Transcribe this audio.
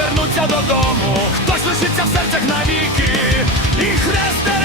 повернуться додому, хтось лишиться в серцях навіки, і хрест